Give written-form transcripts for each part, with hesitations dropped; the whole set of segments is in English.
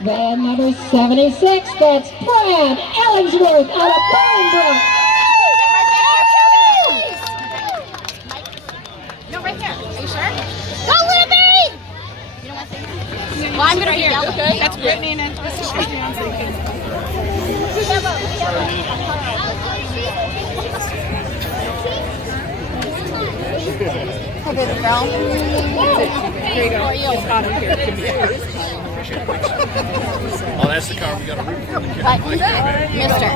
Van number 76, that's Brad Ellingsworth out of Bolingbrook. No, right here. Are you sure? Go, Libby! You don't want to say that? Well, I'm going to be yelling. Okay. That's Brittany and this is Brittany. Okay, the bell. There you go. It's hot up here. Oh, that's the car we got to root for. Mister.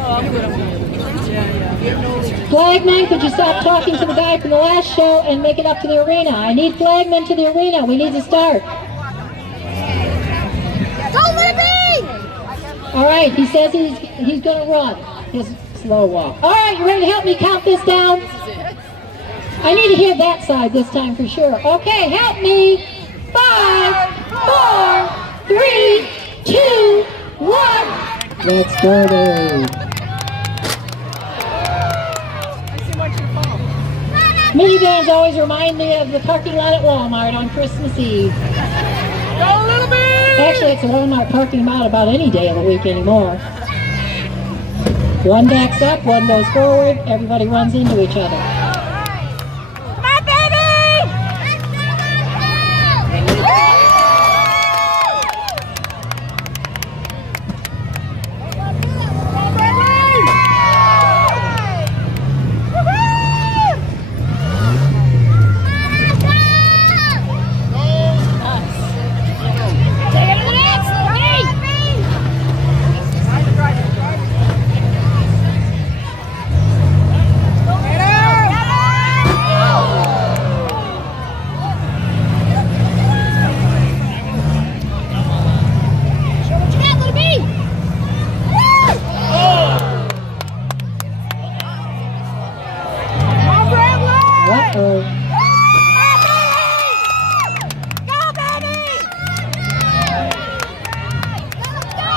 Flagman, could you stop talking to the guy from the last show and make it up to the arena? I need flagmen to the arena. We need to start. Go, Libby! All right, he says he's going to run his slow walk. All right, you ready to help me count this down? I need to hear that side this time for sure. Okay, help me. 5, 4, 3, 2, 1. Let's go there. Minivans always remind me of the parking lot at Walmart on Christmas Eve. Go, little bit! Actually, it's a Walmart parking lot about any day of the week anymore. One backs up, one goes forward, everybody runs into each other. Come on, baby!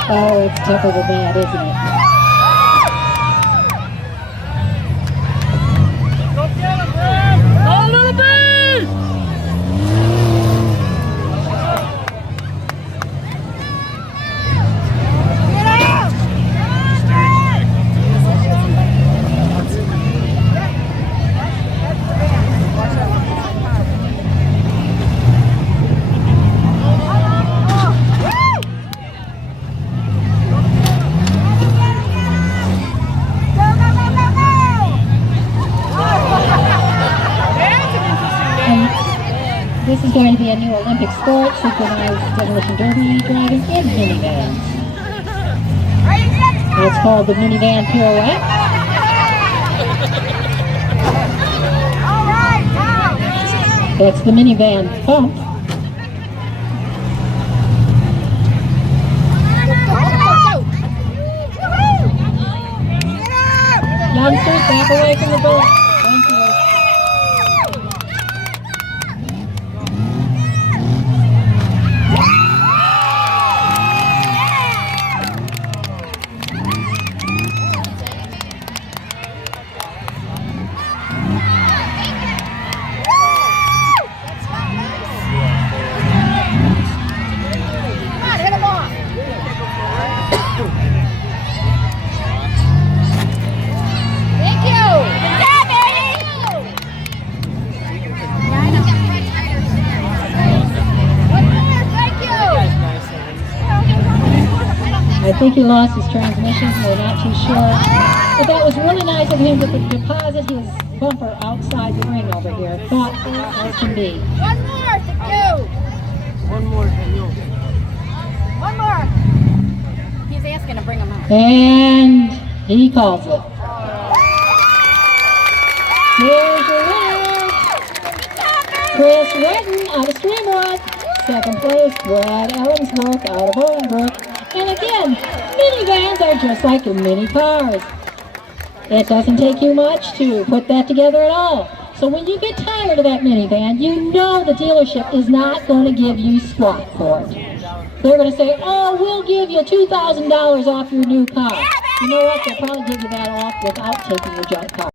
Oh, it's tougher than that, isn't it? Go get him, Brad! Go, little bee! This is going to be a new Olympic sport, synchronized demolition derby driving in minivans. It's called the minivan pirouette. That's the minivan pump. Youngsters, back away from the boat. Thank you. I think he lost his transmission, we're not too sure. But that was really nice of him to deposit his bumper outside the ring over here. Thoughtful as can be. One more to you. One more, Daniel. One more. He's asking to bring him out. And he calls it. Here's your winner, Chris Redden out of Streamwood. Second place, Brad Ellingsworth out of Bolingbrook. And again, minivans are just like mini cars. It doesn't take you much to put that together at all. So when you get tired of that minivan, you know the dealership is not going to give you squat for it. They're going to say, oh, we'll give you $2,000 off your new car. You know what? They'll probably give you that off without taking your junk car.